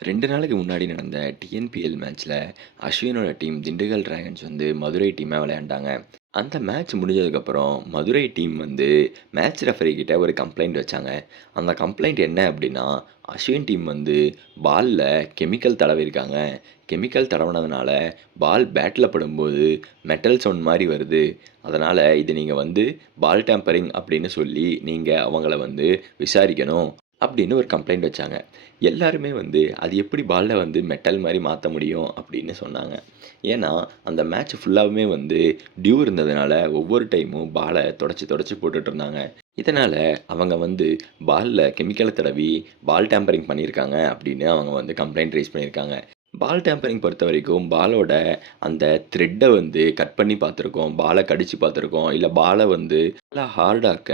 2 நாளைக்கு முன்னாடி நடந்த டிஎன்பிஎல் மேட்ச்ல அஸ்வினோட டீம் திண்டுக்கல் டிராகன்ஸ் வந்து மதுரை டீமா விளையாண்டாங்க. அந்த மேட்ச் முடிஞ்சதுக்கப்புறம் மதுரை டீம் வந்து மேட்ச் ரெஃபரி கிட்ட ஒரு கம்ப்ளைண்ட் வச்சாங்க. அந்த கம்ப்ளைண்ட் என்ன அப்படின்னா, அஸ்வின் டீம் வந்து பால்ல கெமிக்கல் தடவியிருக்காங்க. கெமிக்கல் தடவுனதுனால பால் பேட்ல படும்போது மெட்டல் சவுண்ட் மாரி வருது. அதனால இத நீங்க வந்து பால் டேம்பரிங் அப்படின்னு சொல்லி நீங்க அவங்கள வந்து விசாரிக்கணும். அப்படின்னு ஒரு கம்ப்ளைண்ட் வச்சாங்க. எல்லாருமே வந்து அது எப்படி பால்ல வந்து மெட்டல் மாரி மாத்த முடியும் அப்படின்னு சொன்னாங்க. ஏன்னா, அந்த மேட்ச் ஃபுல்லாவுமே வந்து டியூ இருந்ததுனால ஒவ்வொரு டைமும் பால தொடச்சு தொடச்சு போட்டுட்டுருந்தாங்க. இதனால அவங்க வந்து பால்ல கெமிக்கல தடவி பால் டேம்பரிங் பண்ணியிருக்காங்க அப்படின்னு அவங்க வந்து கம்ப்ளைண்ட் ரைஸ் பண்ணியிருக்காங்க. பால் டேம்பரிங் பொறுத்தவரைக்கும் பாலோட அந்த த்ரெட்ட வந்து கட் பண்ணி பார்த்துருக்கோம். பால கடிச்சு பார்த்துருக்கோம். இல்ல பால வந்து நல்லா ஹார்டாக்க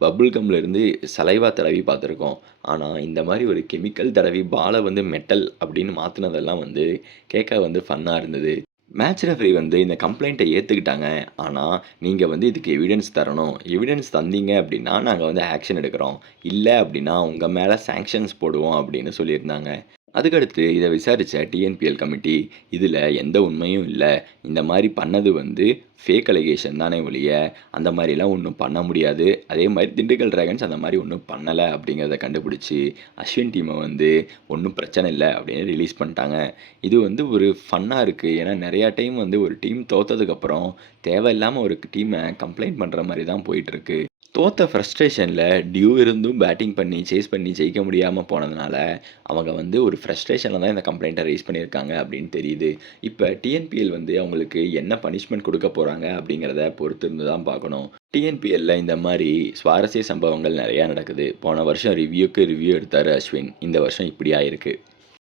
பபிள் கம்லேருந்து சலைவா தடவி பார்த்துருக்கோம். ஆனா, இந்த மாரி ஒரு கெமிக்கல் தடவி பால வந்து மெட்டல் அப்படின்னு மாத்துனதெல்லாம் வந்து கேட்க வந்து ஃபன்னா இருந்தது. மேட்ச் ரெஃபரி வந்து இந்த கம்ப்ளைண்ட்ட ஏத்துக்கிட்டாங்க. ஆனா, நீங்க வந்து இதுக்கு எவிடன்ஸ் தரணும். எவிடன்ஸ் தந்தீங்க அப்படின்னா, நாங்க வந்து ஆக்ஷன் எடுக்கிறோம். இல்ல அப்படின்னா, உங்க மேல சாங்ஷன்ஸ் போடுவோம் அப்படின்னு சொல்லியிருந்தாங்க. அதுக்கடுத்து இத விசாரிச்ச டிஎன்பிஎல் கமிட்டி, "இதுல எந்த உண்மையும் இல்ல. இந்த மாரி பண்ணது வந்து ஃபேக் அலிகேஷன் தானே ஒழிய, அந்த மாரிலாம் ஒண்ணும் பண்ண முடியாது. அதே மாரி திண்டுக்கல் டிராகன்ஸ் அந்த மாரி ஒண்ணும் பண்ணல." அப்படிங்கிறத கண்டுபிடிச்சு, அஸ்வின் டீம வந்து "ஒண்ணும் பிரச்சனை இல்ல." அப்படின்னு ரிலீஸ் பண்ணிட்டாங்க. இது வந்து ஒரு ஃபன்னா இருக்கு. ஏன்னா நெறையா டைம் வந்து ஒரு டீம் தோத்ததுக்கப்புறம், தேவையில்லாம ஒரு டீம கம்ப்ளைண்ட் பண்ற மாரி தான் போயிட்டுருக்கு. தோத்த ஃப்ரஸ்ட்ரேஷன்ல டியூ இருந்தும் பேட்டிங் பண்ணி, சேஸ் பண்ணி ஜெயிக்க முடியாம போனதுனால, அவங்க வந்து ஒரு ஃப்ரஸ்ட்ரேஷன்ல தான் இந்த கம்ப்ளைண்ட்ட ரைஸ் பண்ணியிருக்காங்க அப்படின்னு தெரியுது. இப்ப டிஎன்பிஎல் வந்து அவங்களுக்கு என்ன பனிஷ்மென்ட் குடுக்க போறாங்க அப்படிங்கிறத பொறுத்திருந்து தான் பார்க்கணும். டிஎன்பிஎல்ல இந்த மாரி சுவாரஸ்ய சம்பவங்கள் நெறையா நடக்குது. போன வருஷம் ரிவ்யூ எடுத்தாரு அஸ்வின். இந்த வருஷம் இப்படி ஆயிருக்கு.